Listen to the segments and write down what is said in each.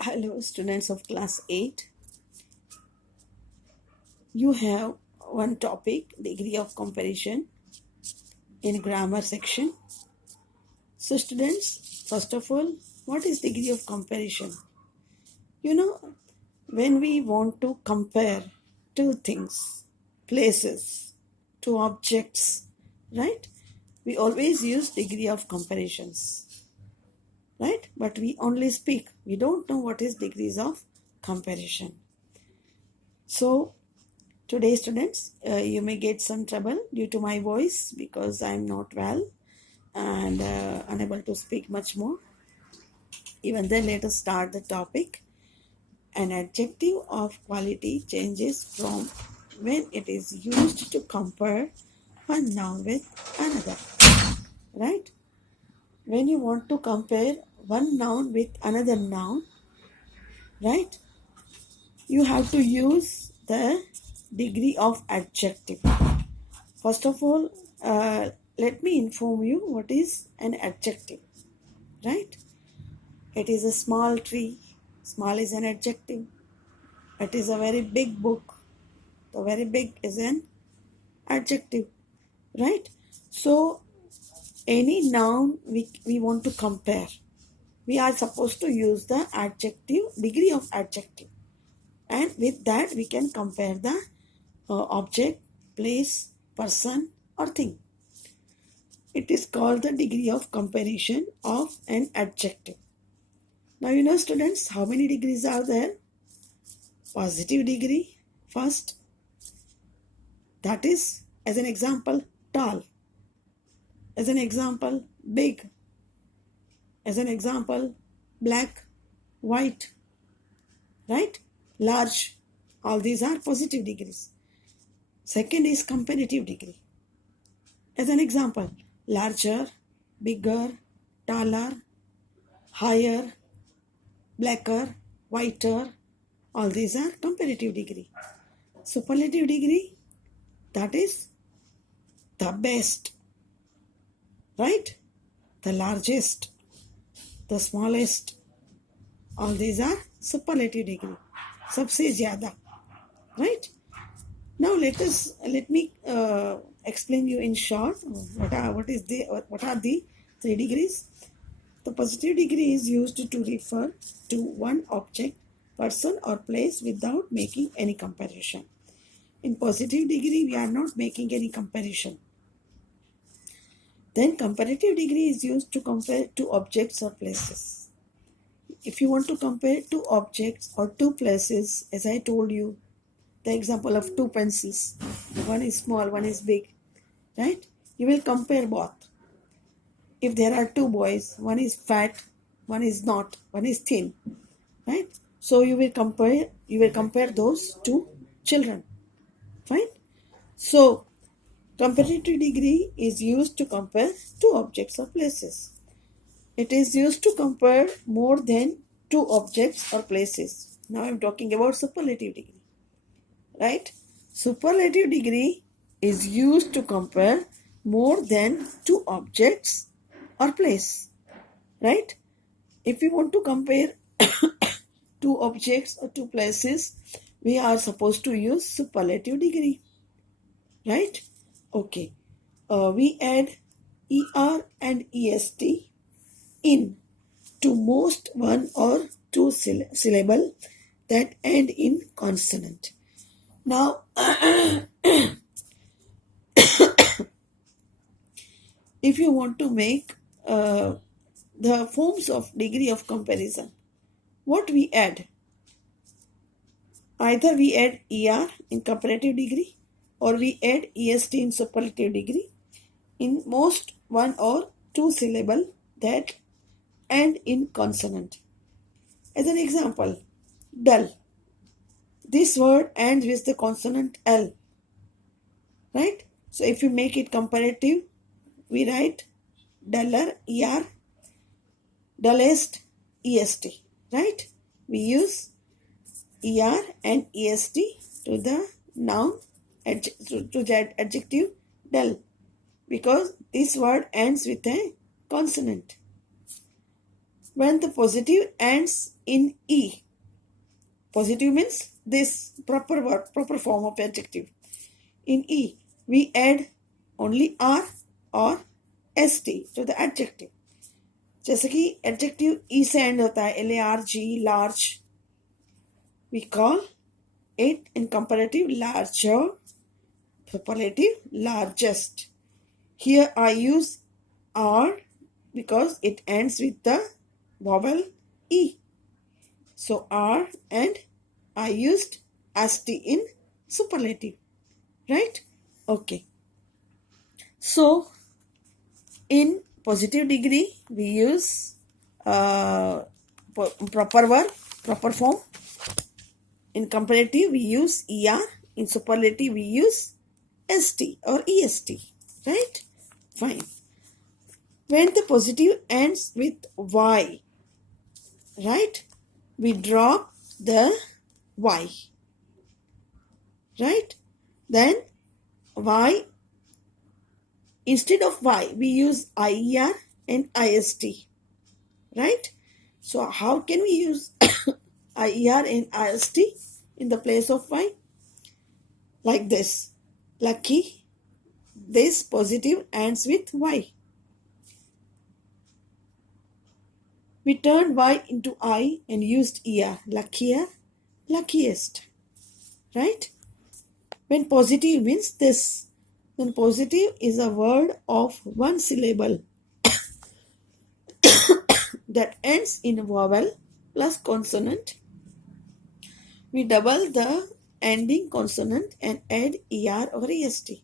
Hello, students of class 8. You have one topic, degree of comparison, in grammar section. So, students, first of all, what is degree of comparison? You know, when we want to compare two things, places, two objects, right? We always use degree of comparisons, right? But we only speak. We don't know what is degrees of comparison. So, today, students, you may get some trouble due to my voice because I'm not well and unable to speak much more. Even then, let us start the topic. An adjective of quality changes from when it is used to compare one noun with another. Right? When you want to compare one noun with another noun, right? You have to use the degree of adjective. First of all, let me inform you what is an adjective, right? It is a small tree. Small is an adjective. It is a very big book. The very big is an adjective, right? So, any noun we want to compare, we are supposed to use the adjective, degree of adjective. And with that, we can compare the object, place, person, or thing. It is called the degree of comparison of an adjective. Now, you know, students, how many degrees are there? Positive degree first. That is, as an example, tall. As an example, big. As an example, black, white, right? Large. All these are positive degrees. Second is comparative degree. As an example, larger, bigger, taller, higher, blacker, whiter, all these are comparative degree. Superlative degree, that is the best, right? The largest, the smallest, all these are superlative degree. Sabse zyada, right? Now let me explain you in short what are the three degrees. The positive degree is used to refer to one object, person, or place without making any comparison. In positive degree, we are not making any comparison. Then comparative degree is used to compare two objects or places. If you want to compare two objects or two places, as I told you, the example of two pencils, one is small, one is big, right? You will compare both. If there are two boys, one is fat, one is not, one is thin, right? So you will compare those two children, fine? So comparative degree is used to compare two objects or places. It is used to compare more than two objects or places. Now I'm talking about superlative degree, right? Superlative degree is used to compare more than two objects or place, right? If we want to compare two objects or two places, we are supposed to use superlative degree, right? Okay. We add er and est in to most one or two syllable that end in consonant. Now, if you want to make the forms of degree of comparison, what we add? Either we add er in comparative degree or we add est in superlative degree in most one or two syllable that end in consonant. As an example, dull. This word ends with the consonant L, right? So if you make it comparative, we write duller, er, dullest, est, right? We use er and est to the noun, to the adjective dull, because this word ends with a consonant. when the positive ends in E. Positive means this proper word, proper form of adjective. In E, we add only R or ST to the adjective. जैसे कि adjective E से end होता है, LARG, large. We call it in comparative larger, superlative largest. Here I use R because it ends with the vowel E. So R, and I used ST in superlative. Right? Okay. So in positive degree we use proper verb, proper form. In comparative we use ER. In superlative we use ST or EST. Right? Fine. When the positive ends with Y, right, we drop the Y. Right? Then Y, instead of Y, we use IER and IST. Right? So how can we use IER and IST in the place of Y? Like this. Lucky, this positive ends with Y. We turned Y into I and used ER. Luckier, luckiest. Right? When positive means this. When positive is a word of one syllable that ends in vowel plus consonant, we double the ending consonant and add ER or EST.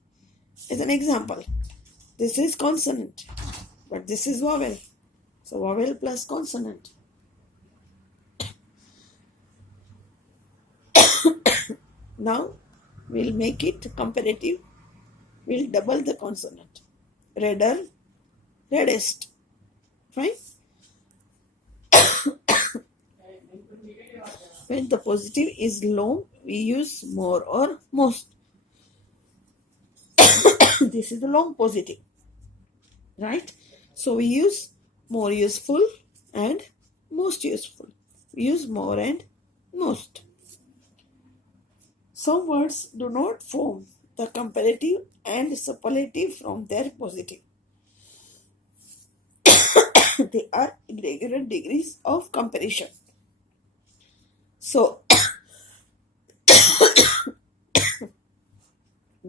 As an example, this is consonant, but this is vowel. So vowel plus consonant. Now we'll make it comparative. We'll double the consonant. Redder, reddest. Fine? When the positive is low, we use more or most. This is the long positive. Right? So we use more useful and most useful. We use more and most. Some words do not form the comparative and superlative from their positive. They are irregular degrees of comparison. So,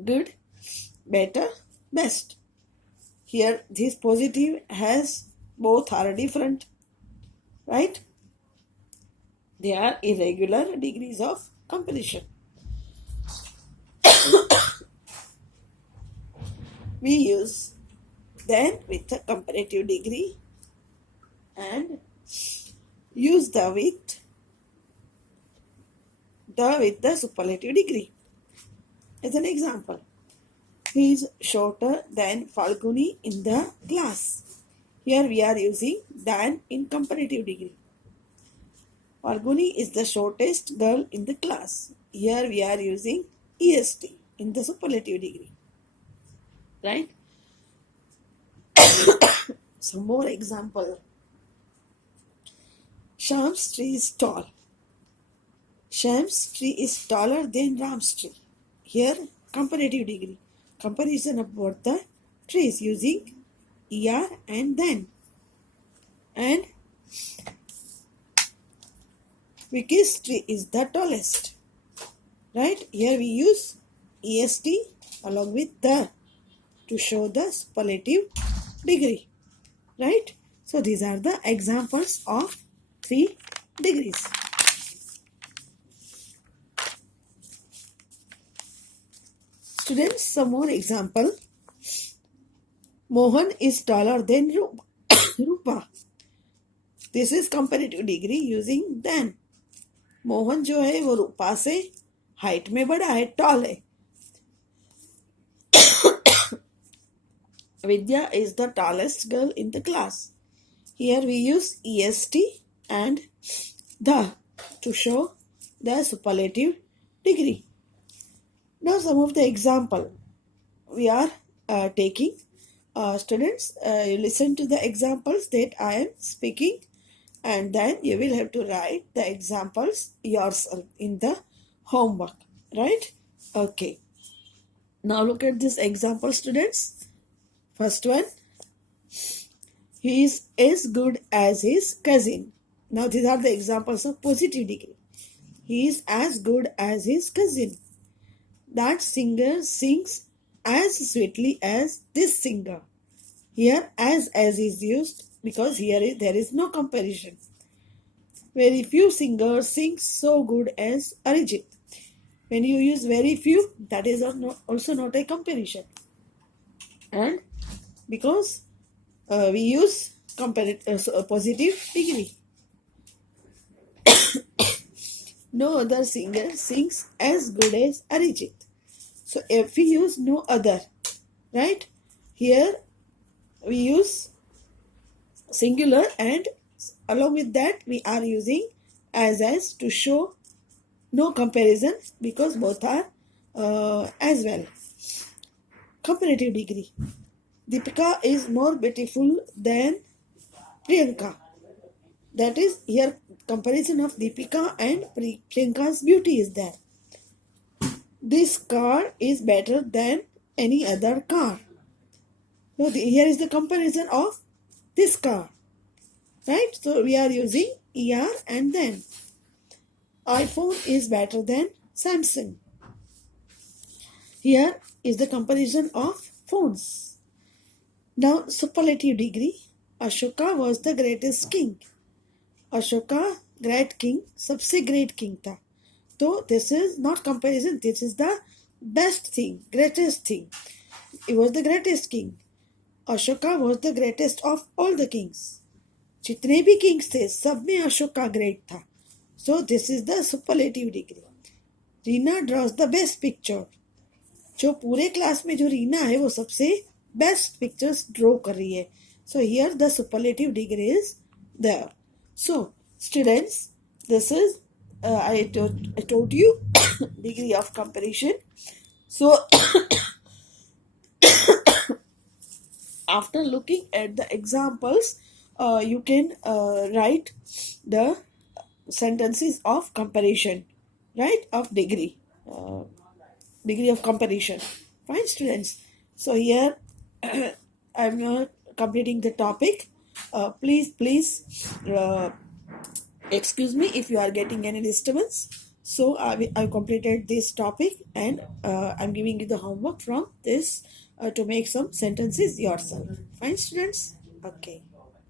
good, better, best. Here, this positive has both are different, right? They are irregular degrees of comparison. We use then with a comparative degree and use the with the superlative degree. As an example, he is shorter than Falguni in the class. Here we are using than in comparative degree. Falguni is the shortest girl in the class. Here we are using EST in the superlative degree. Right? Some more example. Sham's tree is tall. Sham's tree is taller than Ram's tree. Here, comparative degree. Comparison about the trees using ER and then. And Vicky's tree is the tallest. Right? Here we use EST along with the to show the superlative degree. Right? So these are the examples of 3 degrees. Students, some more example. Mohan is taller than Rupa. This is comparative degree using than. Mohan जो है वो रूपा से height में बड़ा है, toll है. Vidya is the tallest girl in the class. Here we use EST and the to show the superlative degree. Now some of the example we are taking. Students, you listen to the examples that I am speaking and then you will have to write the examples yourself in the homework, right? Okay, now look at this example, students. First one, he is as good as his cousin. Now these are the examples of positive degree. He is as good as his cousin. That singer sings as sweetly as this singer. Here as is used because there is no comparison. Very few singers sing so good as Arijit. When you use very few, that is also not a comparison. And because we use positive degree. No other singer sings as good as Arijit. So if we use no other, right? Here we use singular, and along with that we are using as to show no comparison because both are as well. Comparative degree. Deepika is more beautiful than Priyanka. That is, here comparison of Deepika and Priyanka's beauty is there. This car is better than any other car. So here is the comparison of this car. Right? So we are using ER and then. iPhone is better than Samsung. Here is the comparison of phones. Now superlative degree. Ashoka was the greatest king. Ashoka, great king, सबसे great king था. So this is not comparison. This is the best thing, greatest thing. He was the greatest king. Ashoka was the greatest of all the kings. जितने भी kings थे, सब में Ashoka great था. So this is the superlative degree. Reena draws the best picture. जो पूरे class में जो रीना है वो सबसे best pictures draw कर रही है. So here the superlative degree is there. So students, this is I told you degree of comparison. So after looking at the examples, you can write the sentences of comparison, right, of degree of comparison. Fine, students. So here I'm completing the topic. Please excuse me if you are getting any disturbance. So I completed this topic, and I'm giving you the homework from this to make some sentences yourself. Fine, students? Okay.